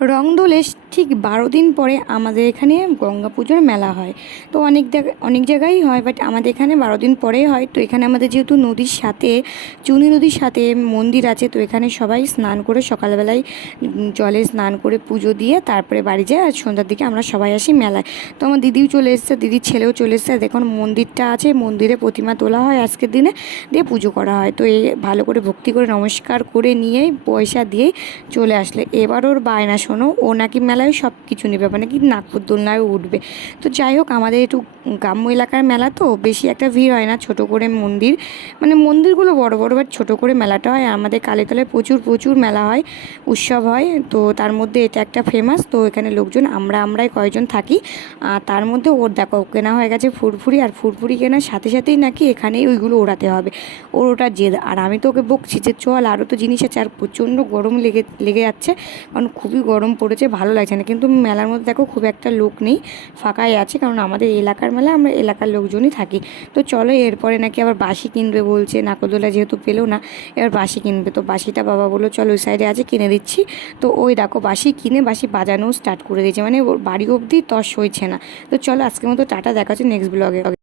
রংদোলে ঠিক 12 দিন পরে আমাদের এখানে গঙ্গা পুজোর মেলা হয়। তো অনেক জায়গায় হয়, বাট আমাদের এখানে 12 দিন পরেই হয়। তো এখানে আমাদের যেহেতু নদীর সাথে, চুনি নদীর সাথে মন্দির আছে, তো এখানে সবাই স্নান করে সকালবেলায় জলে স্নান করে পুজো দিয়ে তারপরে বাড়ি যায়। আর সন্ধ্যার দিকে আমরা সবাই আসি মেলায়। তো আমার দিদিও চলে এসেছে, দিদির ছেলেও চলে এসেছে। দেখুন মন্দিরটা আছে, মন্দিরে প্রতিমা তোলা হয় আজকের দিনে, দিয়ে পুজো করা হয়। তো এই ভালো করে ভক্তি করে নমস্কার করে নিয়েই পয়সা দিয়েই চলে আসলে। এবার ওর বায়না শোনো, ও নাকি মেলায় সব কিছু নেবে, মানে কি নাগরদোলনায় উঠবে। তো যাই হোক, আমাদের একটু গ্রাম্য এলাকার মেলা, তো বেশি একটা ভিড় হয় না, ছোট করে মন্দির, মানে মন্দিরগুলো বড় বড়, বাট ছোটো করে মেলাটা হয়। আমাদের কালীতলায় প্রচুর প্রচুর মেলা হয়, উৎসব হয়। তো তার মধ্যে এটা একটা ফেমাস। তো এখানে লোকজন আমরাই কয়েকজন থাকি। আর তার মধ্যে ওর দেখো কেনা হয়ে গেছে ফুরফুরি, আর ফুরফুরি কেনার সাথে সাথেই নাকি এখানেই ওইগুলো ওড়াতে হবে। ওর ওটা জেদ। আর আমি তো ওকে বকছি যে চল, আরও তো জিনিস আছে। আর প্রচণ্ড গরম লেগে যাচ্ছে, কারণ খুবই গরম পড়েছে, ভালো লাগছে না। কিন্তু মেলার মধ্যে দেখো খুব একটা লোক নেই, ফাঁকাই আছে, কারণ আমাদের এলাকার মেলা, আমরা এলাকার লোকজনই থাকি। তো চলো, এরপরে নাকি আবার বাঁশি কিনবে বলছে, নাকরদোলা যেহেতু পেলো না, এবার বাঁশি কিনবে। তো বাঁশিটা বাবা বললো চলো ওই সাইডে আছে, কিনে দিচ্ছি। তো ওই দেখো বাঁশি কিনে বাঁশি বাজানোও স্টার্ট করে দিয়েছে, মানে ওর বাড়ি অবধি তস হয়েছে না। তো চলো, আজকের মতো টাটা, দেখা হচ্ছে নেক্সট ব্লগে।